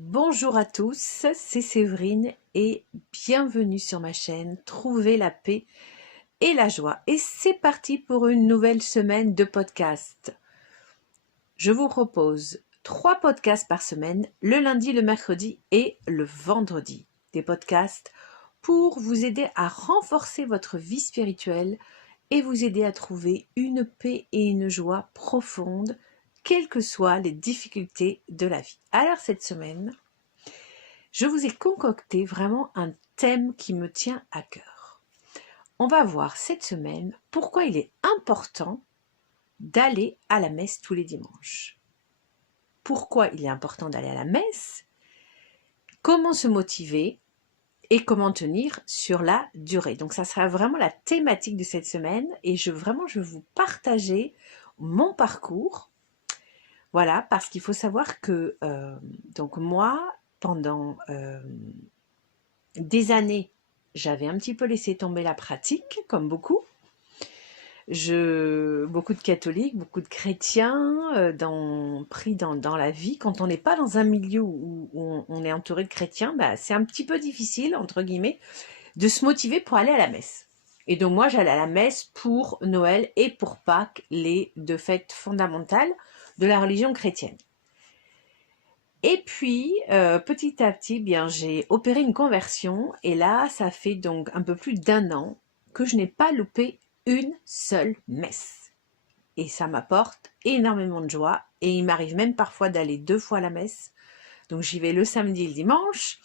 Bonjour à tous, c'est Séverine et bienvenue sur ma chaîne Trouver la paix et la joie. Et c'est parti pour une nouvelle semaine de podcast. Je vous propose 3 podcasts par semaine, le lundi, le mercredi et le vendredi. Des podcasts pour vous aider à renforcer votre vie spirituelle et vous aider à trouver une paix et une joie profonde, quelles que soient les difficultés de la vie. Alors cette semaine, je vous ai concocté vraiment un thème qui me tient à cœur. On va voir cette semaine pourquoi il est important d'aller à la messe tous les dimanches. Pourquoi il est important d'aller à la messe, comment se motiver et comment tenir sur la durée. Donc ça sera vraiment la thématique de cette semaine et je vais vous partager mon parcours. Voilà, parce qu'il faut savoir que donc moi, pendant des années, j'avais un petit peu laissé tomber la pratique, comme beaucoup. Beaucoup de catholiques, beaucoup de chrétiens pris dans la vie. Quand on n'est pas dans un milieu où on est entouré de chrétiens, c'est un petit peu difficile, entre guillemets, de se motiver pour aller à la messe. Et donc moi, j'allais à la messe pour Noël et pour Pâques, les 2 fêtes fondamentales de la religion chrétienne. Et puis, petit à petit, j'ai opéré une conversion et là, ça fait donc un peu plus d'1 an que je n'ai pas loupé une seule messe. Et ça m'apporte énormément de joie et il m'arrive même parfois d'aller 2 fois à la messe. Donc j'y vais le samedi et le dimanche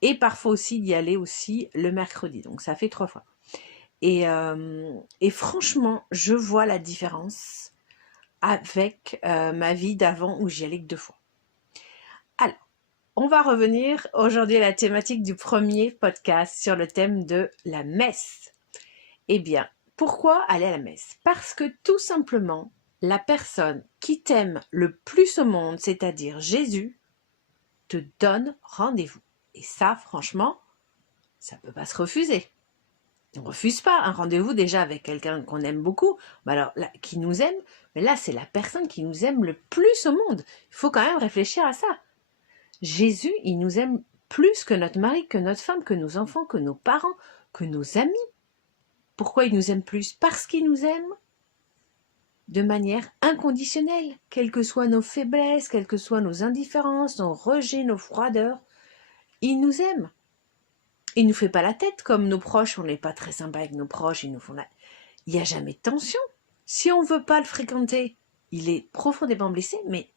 et parfois aussi d'y aller aussi le mercredi. Donc ça fait 3 fois. Et franchement, je vois la différence avec ma vie d'avant où j'y allais que 2 fois. Alors, on va revenir aujourd'hui à la thématique du premier podcast sur le thème de la messe. Eh bien, pourquoi aller à la messe? Parce que tout simplement, la personne qui t'aime le plus au monde, c'est-à-dire Jésus, te donne rendez-vous. Et ça, franchement, ça ne peut pas se refuser. On ne refuse pas un rendez-vous déjà avec quelqu'un qu'on aime beaucoup, alors là, qui nous aime, mais là, c'est la personne qui nous aime le plus au monde. Il faut quand même réfléchir à ça. Jésus, il nous aime plus que notre mari, que notre femme, que nos enfants, que nos parents, que nos amis. Pourquoi il nous aime plus? Parce qu'il nous aime de manière inconditionnelle, quelles que soient nos faiblesses, quelles que soient nos indifférences, nos rejets, nos froideurs. Il nous aime. Il ne nous fait pas la tête comme nos proches, on n'est pas très sympa avec nos proches, ils nous font la... Il n'y a jamais de tension. Si on ne veut pas le fréquenter, il est profondément blessé, mais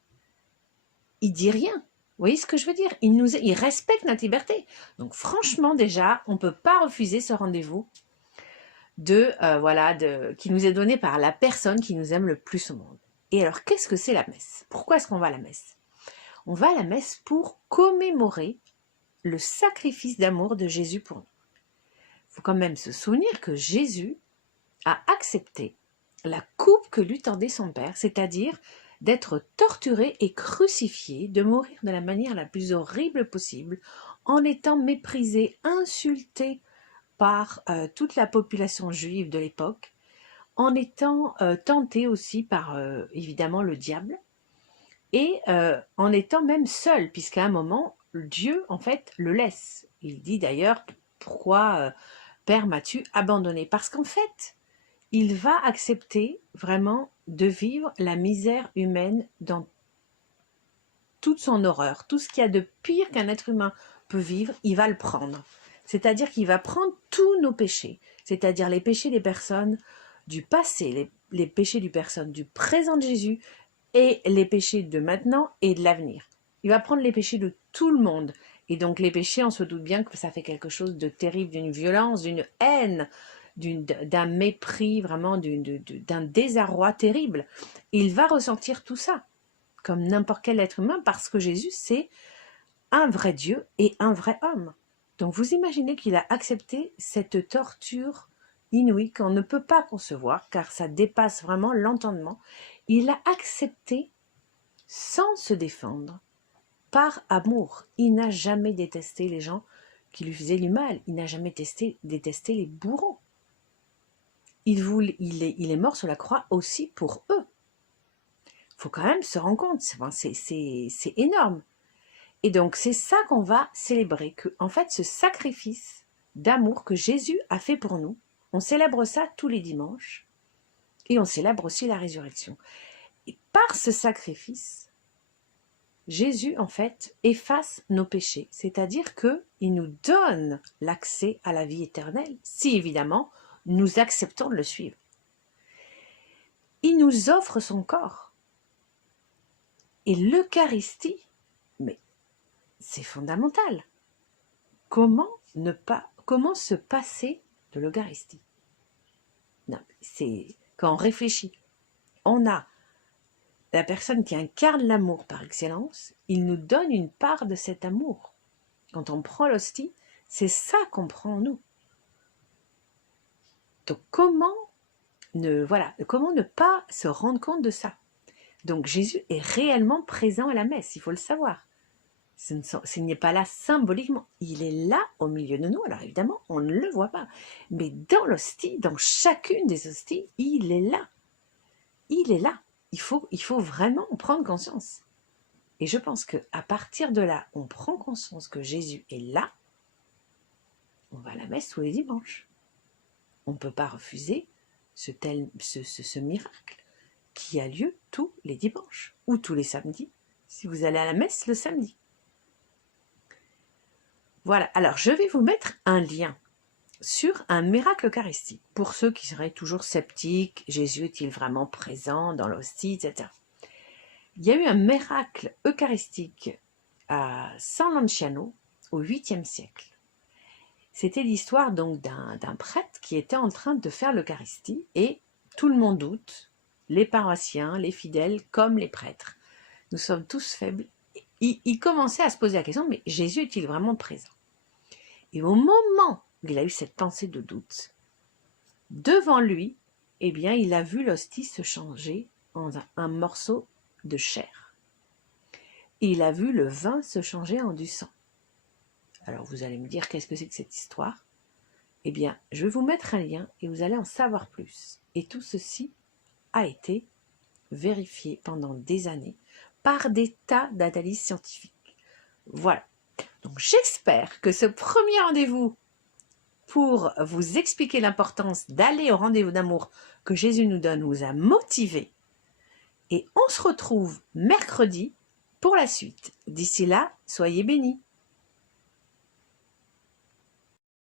il dit rien. Vous voyez ce que je veux dire? Il respecte notre liberté. Donc franchement, déjà, on ne peut pas refuser ce rendez-vous qui nous est donné par la personne qui nous aime le plus au monde. Et alors, qu'est-ce que c'est la messe? Pourquoi est-ce qu'on va à la messe? On va à la messe pour commémorer le sacrifice d'amour de Jésus pour nous. Il faut quand même se souvenir que Jésus a accepté la coupe que lui tendait son Père, c'est-à-dire d'être torturé et crucifié, de mourir de la manière la plus horrible possible, en étant méprisé, insulté par toute la population juive de l'époque, en étant tenté aussi par évidemment le diable, et en étant même seul, puisqu'à un moment, Dieu en fait le laisse. Il dit d'ailleurs, pourquoi Père m'as-tu abandonné? Parce qu'en fait, il va accepter vraiment de vivre la misère humaine dans toute son horreur. Tout ce qu'il y a de pire qu'un être humain peut vivre, il va le prendre. C'est-à-dire qu'il va prendre tous nos péchés, c'est-à-dire les péchés des personnes du passé, les péchés des personnes du présent de Jésus et les péchés de maintenant et de l'avenir. Il va prendre les péchés de tout le monde. Et donc les péchés, on se doute bien que ça fait quelque chose de terrible, d'une violence, d'une haine, d'un mépris, vraiment d'un désarroi terrible. Il va ressentir tout ça, comme n'importe quel être humain, parce que Jésus, c'est un vrai Dieu et un vrai homme. Donc vous imaginez qu'il a accepté cette torture inouïe qu'on ne peut pas concevoir, car ça dépasse vraiment l'entendement. Il a accepté sans se défendre, par amour. Il n'a jamais détesté les gens qui lui faisaient du mal. Il n'a jamais détesté les bourreaux. Il est mort sur la croix aussi pour eux. Il faut quand même se rendre compte, c'est énorme. Et donc, c'est ça qu'on va célébrer, que, en fait, ce sacrifice d'amour que Jésus a fait pour nous, on célèbre ça tous les dimanches, et on célèbre aussi la résurrection. Et par ce sacrifice, Jésus, en fait, efface nos péchés, c'est-à-dire qu'il nous donne l'accès à la vie éternelle, si évidemment, nous acceptons de le suivre. Il nous offre son corps. Et l'Eucharistie, mais c'est fondamental. Comment se passer de l'Eucharistie? Non, c'est quand on réfléchit, on a la personne qui incarne l'amour par excellence, il nous donne une part de cet amour. Quand on prend l'hostie, c'est ça qu'on prend en nous. Donc comment ne pas se rendre compte de ça? Donc Jésus est réellement présent à la messe, il faut le savoir. S'il n'est pas là symboliquement, il est là au milieu de nous. Alors évidemment, on ne le voit pas. Mais dans l'hostie, dans chacune des hosties, il est là. Il est là. Il faut vraiment en prendre conscience. Et je pense qu'à partir de là, on prend conscience que Jésus est là. On va à la messe tous les dimanches. On ne peut pas refuser ce miracle qui a lieu tous les dimanches ou tous les samedis, si vous allez à la messe le samedi. Voilà, alors je vais vous mettre un lien sur un miracle eucharistique. Pour ceux qui seraient toujours sceptiques, Jésus est-il vraiment présent dans l'hostie, etc. Il y a eu un miracle eucharistique à San Lanciano au 8e siècle. C'était l'histoire donc d'un prêtre qui était en train de faire l'Eucharistie et tout le monde doute, les paroissiens, les fidèles comme les prêtres. Nous sommes tous faibles. Il commençait à se poser la question, mais Jésus est-il vraiment présent? Et au moment où il a eu cette pensée de doute, devant lui, eh bien, il a vu l'hostie se changer en un morceau de chair. Et il a vu le vin se changer en du sang. Alors vous allez me dire, qu'est-ce que c'est que cette histoire? Eh bien, je vais vous mettre un lien et vous allez en savoir plus. Et tout ceci a été vérifié pendant des années par des tas d'analyses scientifiques. Voilà. Donc j'espère que ce premier rendez-vous pour vous expliquer l'importance d'aller au rendez-vous d'amour que Jésus nous donne vous a motivé. Et on se retrouve mercredi pour la suite. D'ici là, soyez bénis.